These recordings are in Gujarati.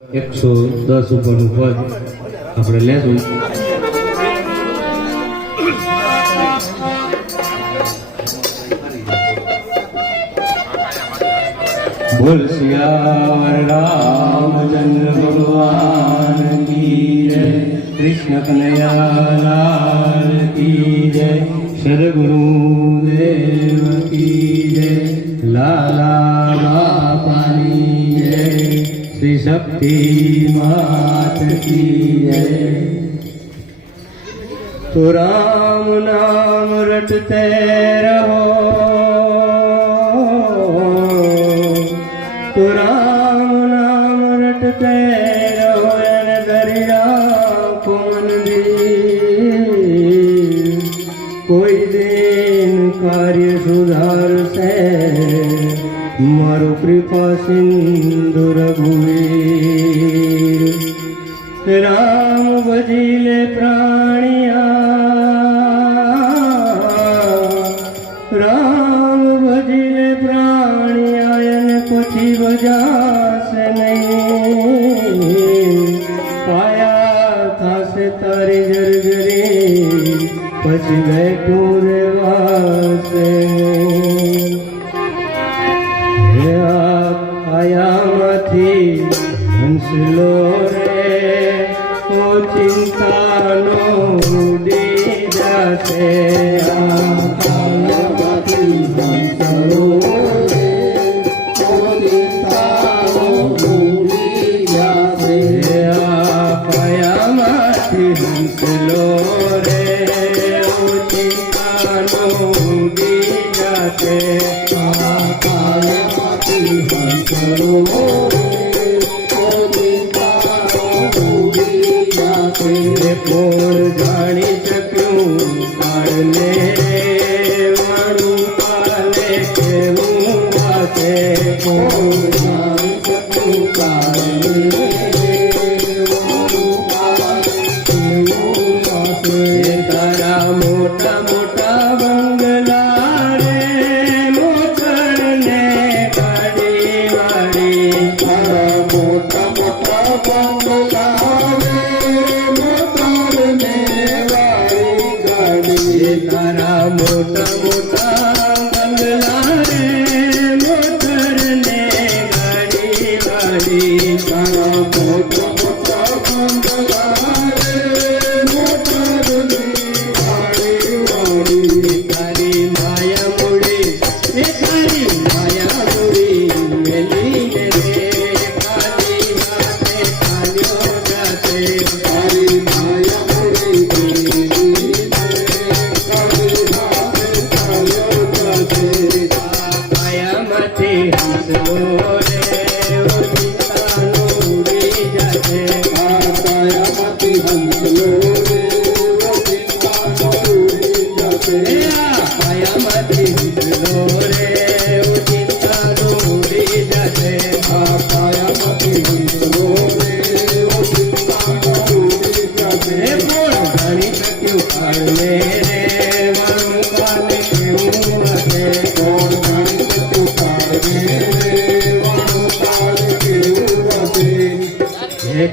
110 ઉપરનું પદ આપણે લેશું. બોલ સિયાવર રામચંદ્ર ભગવાન કી જય, કૃષ્ણ કનૈયા લાલ કી જય, સદગુરુદેવ કી જય, લાલા બાપાની જય, શ્રી શક્તિ માત કી જય. તો રામ નામ રટતે રહો, तो राम नाम रटते रहो दरिया को मन दी. कोई दिन कार्य सुधार से मारो कृपा सिंधु रघुवीर. राम भजिले प्राणिया, राम भजिले प्राणिया कुछ बजासे नहीं. पाया था से तारी जर्जरी પછી બેઠું રેવાસે. હે આયામાંથી હંસલો રે ઓ ચિંતાનો ઉડી જાશે. આયામાંથી હંસલો હંસલો રે ઓ ચિંતાનો ઉડી જાશે. કાયામાંથી હંસલો રે ઓ ચિંતાનો ઉડી જાશે. કોણ જાણી શક્યું કાળને મારું કાલે કેવું વાસે. કોણ જાણી શક્યું કાળને તારા મોટા મોટા બંગલા રે મોચરને કાઢી વાળી. તારા મોટા મોટા બંગલા રે મોચરને વાળી ગાડી. તારા મોટા મોટા બંગલા રે મોચરને ગાડી વાળી. તારા મોટા મોટા બંગલા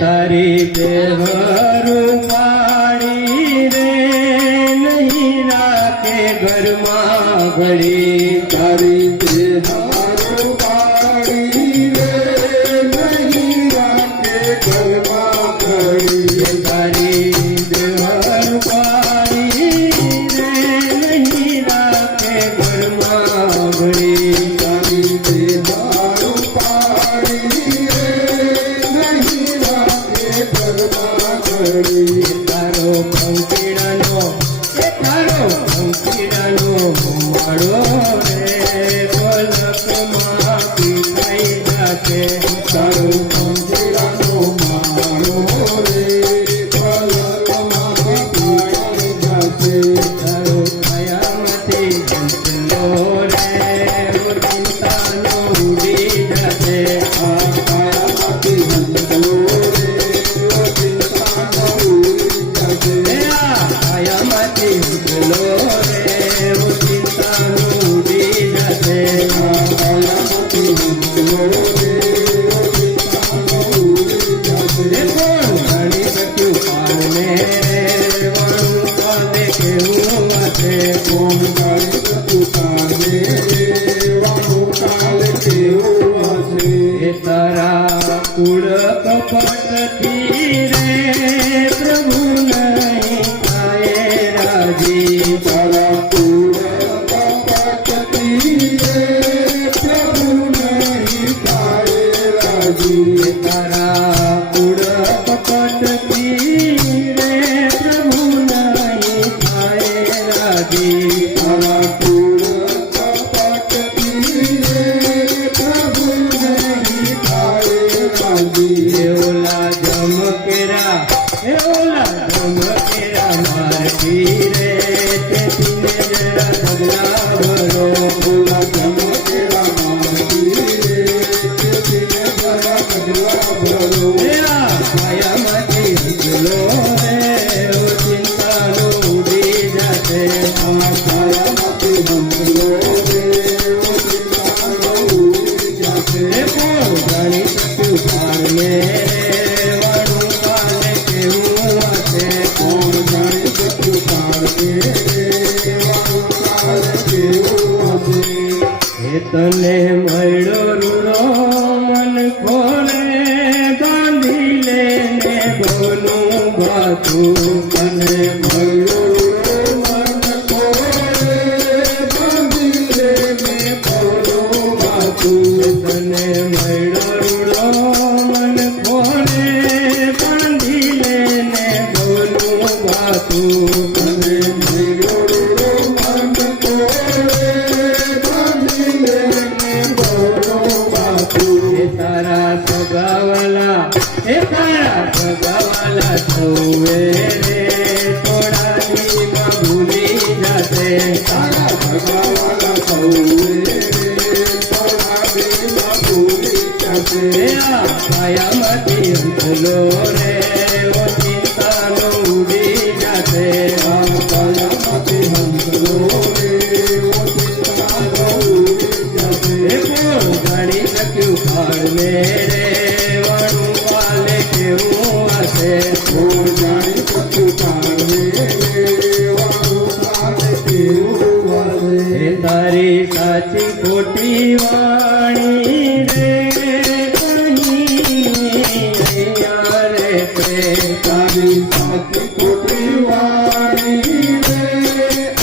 તારી દેવરું પાડી રે નહીં રાખે ઘરમાં ઘડી. તારી દેવરું પાડી રે નહીં રાખે ઘરમાં ઘડી. તારી દેવરું પાડી રે નહીં રાખે ઘરમાં ઘડી. તારી દેવરું પાડી રે તારો પંખીડાનો માળો એ કોણ જાણી શક્યું પારને વાળું પાલે કેવું હશે કોણ જાણી શકું તારે વાળું કાલ કેવું હશે એ તારા કુળ કપટથી રે પ્રભુ નહીં થાય રાજી તારા કુળ કપટથી રે પ્રભુ નહીં થાય રાજી તારા કુળ કપટથી રે પ્રભુ નહીં થાય રાજી તારા કુળ કપટથી રે પ્રભુ નહીં થાય રાજી એ ઓલા જમકેરા મારતી રે તેથી ને જરા પગલા ભરો બોલા ચમકેલા મારતી રે તેથી જરા પગલા ભરો તેરા માયામાંથી હંસલો રે ઓ ચિંતાનો ઉડી જાતે આ છાયામાંથી હંસલો રે ઓ ચિંતાનો ઉડી જાશે એ કોણ જાણી શક્યું પારને વાળું પાલે કેવું હશે કોણ જાણી શક્યું તારે વાળું કાલ કેવું હશે એ તને મળ્યો રૂડો મન ખોરે બાંધી લેને બોલું બાતું તને મળ્યો મન કોરે બાંધી લે મેં બોલો વાતું તને મળ્યો રૂડો મન ખોરે બાંધી લેને બોલું બાતું તને મળ્યો મન કોરે બાંધી લે મેં બોલો વાતું એ તારા સગાવાલા થવે રે થોડા દીમાં ભૂલી જશે તારા ભગવાના સૌએ થોડા દેવા ભૂલી જશે પાયામાંથી હંસલો રે ઓ ચિંતાનો ઉડી જશે પાયામાંથી હંસલો રે ઓ ચિંતાનો ઉડી જશે એ કોણ જાણી શક્યું પારને રે વાળું પાલે કેવું હશે કોણ જાણી શકું તારે વાળું કાલે કેવું હશે એ તારી સાચી ખોટી વાણી રે અહીંયા રે પ્રેમ તારી સાચી ખોટી વાણી રે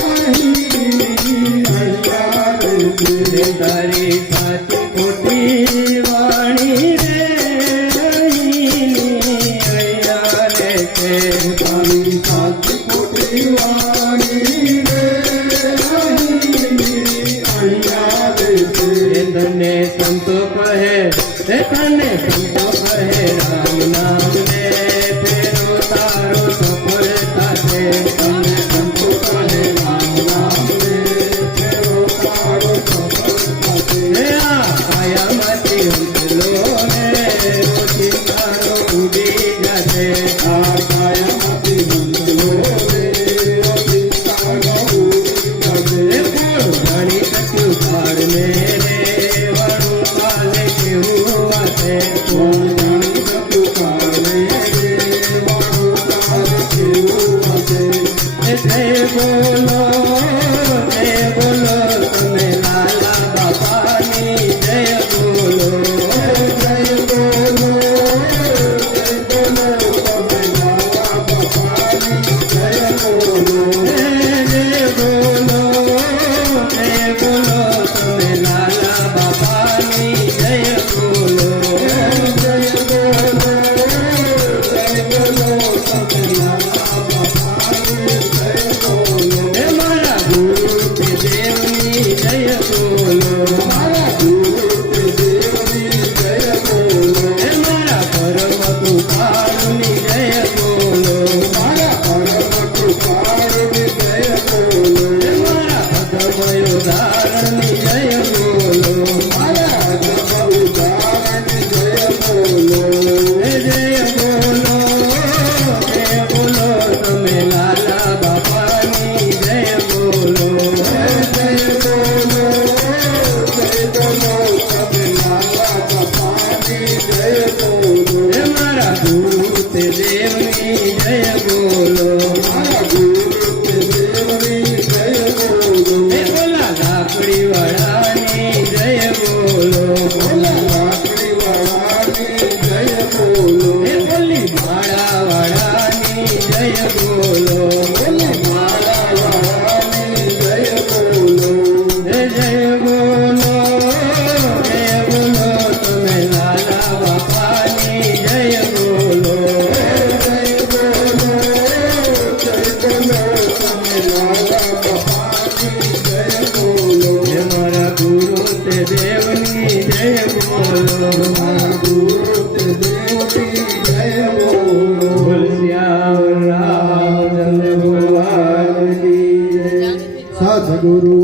અહીં અહીંયા રહેશે તારી સાચી ખોટી વાણી રે અહીંયા રે છે તારી સાચી ખોટી વાણી રે અહીંયા રહેશે તને સંતો કહે તને સંતો કહે રામ નામ ને ફેરો તારો સફળ થશે તને સંતો કહે રામ નામ રે ફેરો તારો સફળ થશે હે આ કાયામાંથી હંસલો રે રોજી તારો ઉડી જશે આ કાયામાંથી હંસલો રે અધિકારો ઉડી જશે એ કોણ જાણી શક્યું પારને રે વાળું પાલે કેવું હશે કોણ જાણી શકું કાલે વાળું કાલ કેવું હશે જય બોલો તમે લાલા બાપાની જય બોલો જય બોલો તમે લાલા બાપાની જય બોલો જય બોલો તમે લાલા બાપાની જય બોલો જય બોલો તમે લાલા બાપાની જય બોલો હે મારા ગુરુ તે દેવની જય બોલો મારા ગુરુ તે દેવની જય બોલો હે મારા પરમ કૃપાળુની જય બોલો મારા પરમ કૃપાળુની જય બોલો હે મારા અધમયો ધારણની જય બોલો મારા જપ ઉદાહરણ જય બોલો હે જય બોલો તમે લાલા બાપાની જય બોલો જય બોલો તમે લાલા બાપાની જય બોલો હે મારા ગુરુ તે દેવની જય બોલો મારા ગુરુ તે દેવની જય બોલો હે બોલા લાકડી વાળાની જય બોલો બોલા લાકડી વાળાની જય બોલો હે બોલી માળા વાળાની જય બોલો બોલી માળા વાળાની જય બોલો હે જય બોલો તમે લાલા બાપાની જય બોલો જય બોલો તમે લાલા બાપાની જય બોલો હે મારા ગુરુ તે દેવની જય બોલો મારા ગુરુ તે દેવની જય બોલો બોલ શ્યામ રામચંદ્ર ભગવાન કી જય સદગુરુ